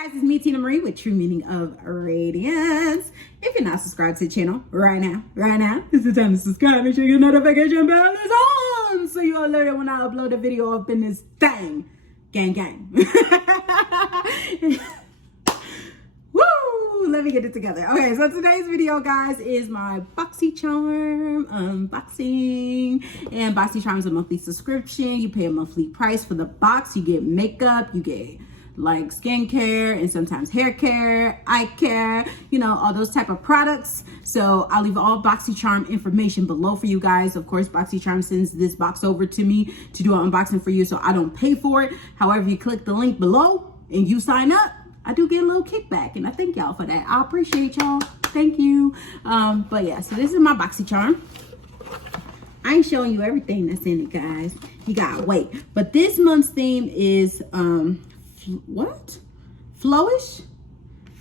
Guys, it's me, Tina Marie, with True Meaning of Radiance. If you're not subscribed to the channel right now, it's the time to subscribe. Make sure your notification bell is on so you're alerted when I upload a video up in this thing. Gang, gang. Woo! Let me get it together. Okay, so today's video, guys, is my Boxycharm unboxing. And Boxycharm is a monthly subscription. You pay a monthly price for the box. You get makeup, you get like skincare and sometimes hair care, eye care, you know, all those type of products. So I'll leave all Boxycharm information below for you guys. Of course, Boxycharm sends this box over to me to do an unboxing for you, so I don't pay for it. However, you click the link below and you sign up, I do get a little kickback, and I thank y'all for that. I appreciate y'all. Thank you. But yeah, so this is my Boxycharm. I ain't showing you everything that's in it, guys. You gotta wait. But this month's theme is what? Flowish?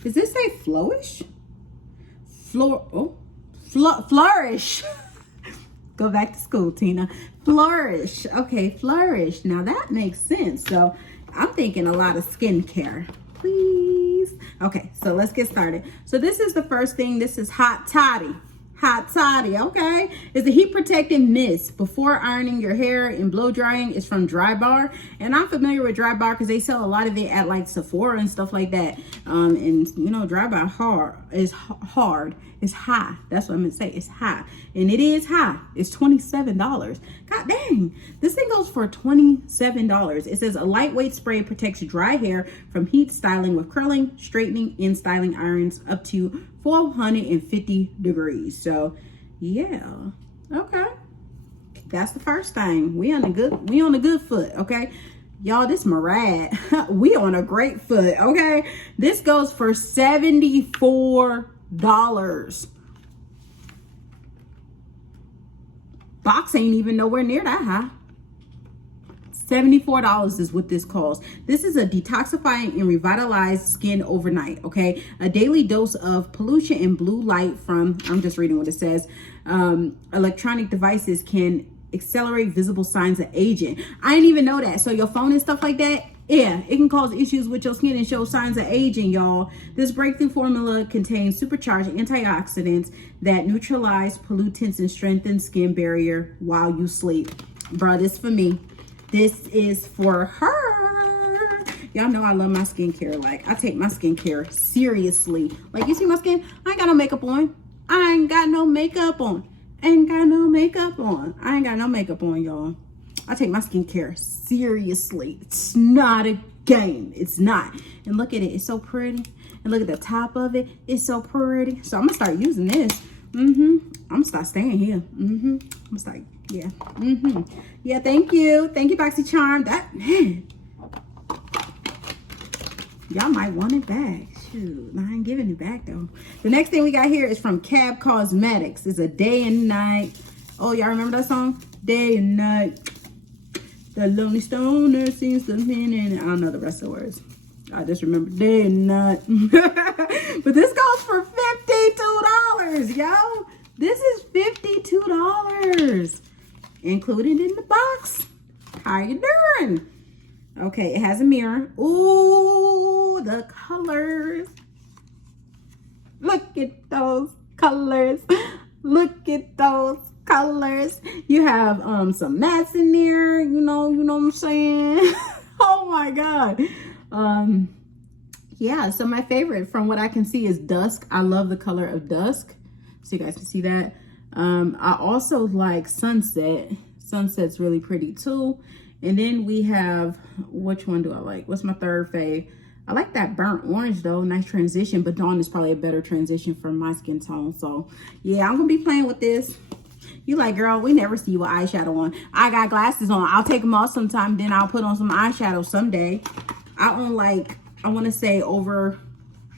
Does this say flowish? Flourish. Go back to school, Tina. Flourish. Okay, flourish. Now that makes sense. So I'm thinking a lot of skincare. Please. Okay, so let's get started. So this is the first thing. This is Hot Toddy. Hot Toddy, okay? It's a heat protecting mist before ironing your hair and blow drying. It's from Dry Bar, and I'm familiar with Dry Bar because they sell a lot of it at like Sephora and stuff like that. And you know, Dry Bar is hard. It's high. That's what I'm gonna say. It's high, and it is high. It's $27. God dang, this thing goes for $27. It says a lightweight spray protects dry hair from heat styling with curling, straightening, and styling irons up to 450 degrees. So yeah, okay, that's the first thing. We on a good foot, okay, y'all. This Murad, we on a great foot, okay. This goes for $74. Box ain't even nowhere near that high. $74 is what this costs. This is a detoxifying and revitalized skin overnight, okay? A daily dose of pollution and blue light from, I'm just reading what it says, electronic devices can accelerate visible signs of aging. I didn't even know that. So your phone and stuff like that, yeah, it can cause issues with your skin and show signs of aging, y'all. This breakthrough formula contains supercharged antioxidants that neutralize pollutants and strengthen skin barrier while you sleep. Bruh, this for me. This is for her. Y'all know I love my skincare. Like, I take my skincare seriously. Like, you see my skin? I ain't got no makeup on. I ain't got no makeup on. Ain't got no makeup on. I ain't got no makeup on, y'all. I take my skincare seriously. It's not a game. It's not. And look at it. It's so pretty. And look at the top of it. It's so pretty. So I'm going to start using this. I'm going to start staying here. I'm going to start. Yeah. Yeah, thank you. Thank you, Boxycharm. That, man. Y'all might want it back. Shoot, I ain't giving it back, though. The next thing we got here is from Cab Cosmetics. It's a day and night. Oh, y'all remember that song? Day and night. The lonely stoner seems the meaning. I don't know the rest of the words. I just remember day and night. But this goes for $52, yo. This is $52. Included in the box. How you doing? Okay, it has a mirror. Ooh, the colors. Look at those colors. Look at those colors. You have some mattes in there, you know what I'm saying? Oh my god. Yeah, so my favorite from what I can see is Dusk. I love the color of Dusk, so you guys can see that. I also like Sunset. Sunset's really pretty too. And then we have, which one do I like? What's my third fave? I like that burnt orange though. Nice transition, but Dawn is probably a better transition for my skin tone. So yeah, I'm gonna be playing with this. You like, girl, we never see you with eyeshadow on. I got glasses on. I'll take them off sometime, then I'll put on some eyeshadow someday. I own like, I want to say over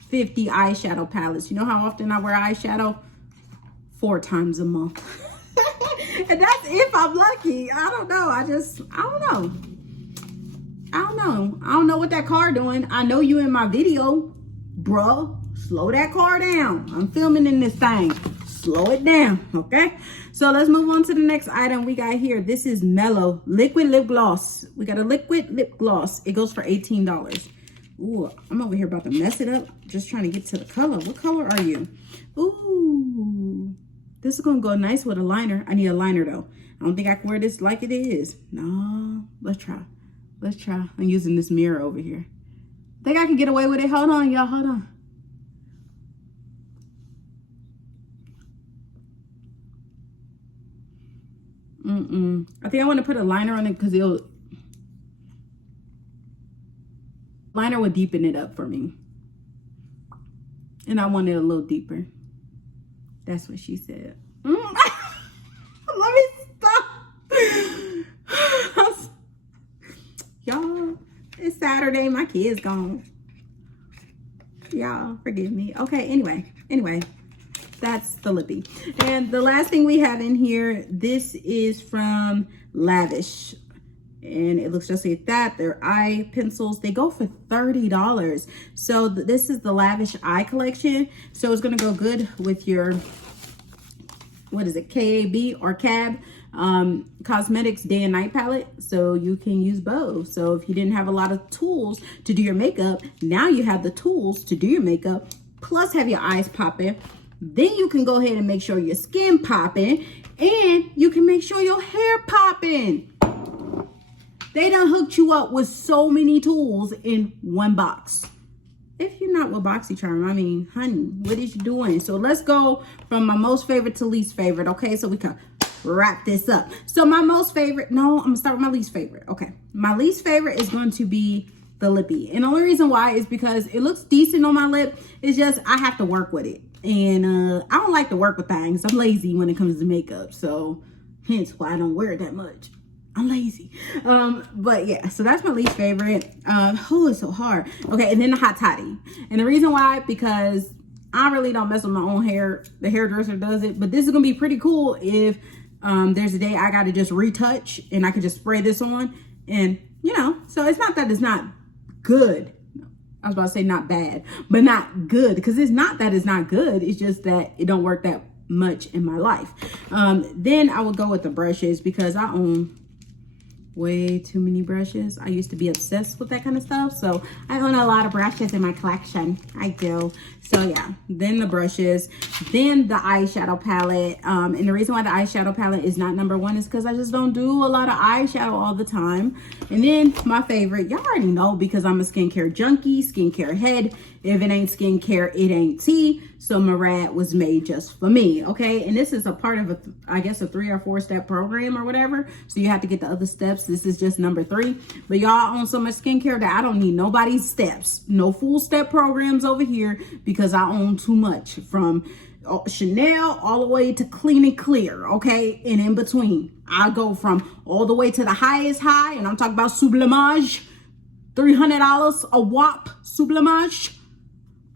50 eyeshadow palettes. You know how often I wear eyeshadow? 4 times a month. And that's if I'm lucky. I don't know. I don't know. I don't know what that car doing. I know you in my video, bro. Slow that car down. I'm filming in this thing. Slow it down, okay? So let's move on to the next item we got here. This is Mellow Liquid Lip Gloss. We got a liquid lip gloss. It goes for $18. Ooh, I'm over here about to mess it up. Just trying to get to the color. What color are you? Ooh, this is gonna go nice with a liner. I need a liner though. I don't think I can wear this like it is. No, let's try. Let's try. I'm using this mirror over here. Think I can get away with it? Hold on, y'all, hold on. I think I want to put a liner on it because liner would deepen it up for me. And I want it a little deeper. That's what she said. Let me stop. Y'all, it's Saturday. My kid's gone. Y'all, forgive me. Okay, anyway. That's the lippy. And the last thing we have in here, this is from Lavish. And it looks just like that. They're eye pencils. They go for $30. So this is the Lavish eye collection. So it's going to go good with your, what is it, KAB or CAB cosmetics day and night palette. So you can use both. So if you didn't have a lot of tools to do your makeup, now you have the tools to do your makeup, plus have your eyes popping. Then you can go ahead and make sure your skin popping, and you can make sure your hair popping. They done hooked you up with so many tools in one box. If you're not with Boxycharm, I mean, honey, what is you doing? So let's go from my most favorite to least favorite, okay? So we can wrap this up. So my most favorite, no, I'm gonna start with my least favorite. Okay, my least favorite is going to be the lippy. And the only reason why is because it looks decent on my lip. It's just I have to work with it. And I don't like to work with things. I'm lazy when it comes to makeup. So hence why I don't wear it that much. I'm lazy. But yeah, so that's my least favorite. Oh, it's so hard. Okay, and then the hot toddy. And the reason why, because I really don't mess with my own hair. The hairdresser does it. But this is gonna be pretty cool if there's a day I gotta just retouch and I could just spray this on. And you know, so it's not that it's not good. I was about to say not bad, but not good, because it's not that it's not good. It's just that it don't work that much in my life. Then I would go with the brushes, because I own way too many brushes. I used to be obsessed with that kind of stuff. So I own a lot of brushes in my collection. I do. So yeah, then the brushes, then the eyeshadow palette. And the reason why the eyeshadow palette is not number one is because I just don't do a lot of eyeshadow all the time. And then my favorite, y'all already know, because I'm a skincare junkie, skincare head. If it ain't skincare, it ain't tea. So Murad was made just for me, okay? And this is a part of I guess a 3 or 4 step program or whatever. So you have to get the other steps. This is just number 3. But y'all own so much skincare that I don't need nobody's steps. No full step programs over here, because I own too much, from Chanel all the way to Clean and Clear, okay? And in between, I go from all the way to the highest high, and I'm talking about Sublimage, $300 a whop Sublimage,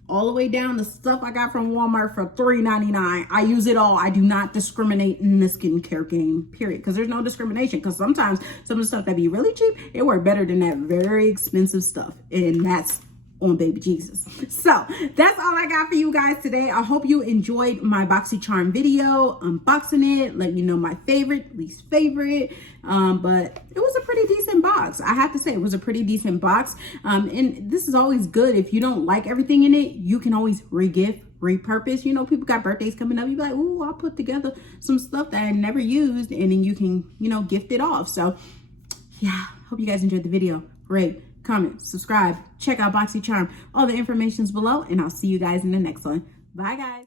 all the way down to stuff I got from Walmart for $3.99. I use it all. I do not discriminate in the skincare game, period. Because there's no discrimination. Because sometimes some of the stuff that be really cheap, it work better than that very expensive stuff. And that's on baby Jesus. So that's all I got for you guys today. I hope you enjoyed my Boxycharm video, unboxing it, letting you know my favorite, least favorite. But it was a pretty decent box. I have to say, it was a pretty decent box. And this is always good. If you don't like everything in it, you can always re-gift, repurpose. You know, people got birthdays coming up. You be like, ooh, I'll put together some stuff that I never used, and then you can, you know, gift it off. So yeah, hope you guys enjoyed the video. Great. Comment, subscribe, check out Boxycharm. All the information's below, and I'll see you guys in the next one. Bye, guys.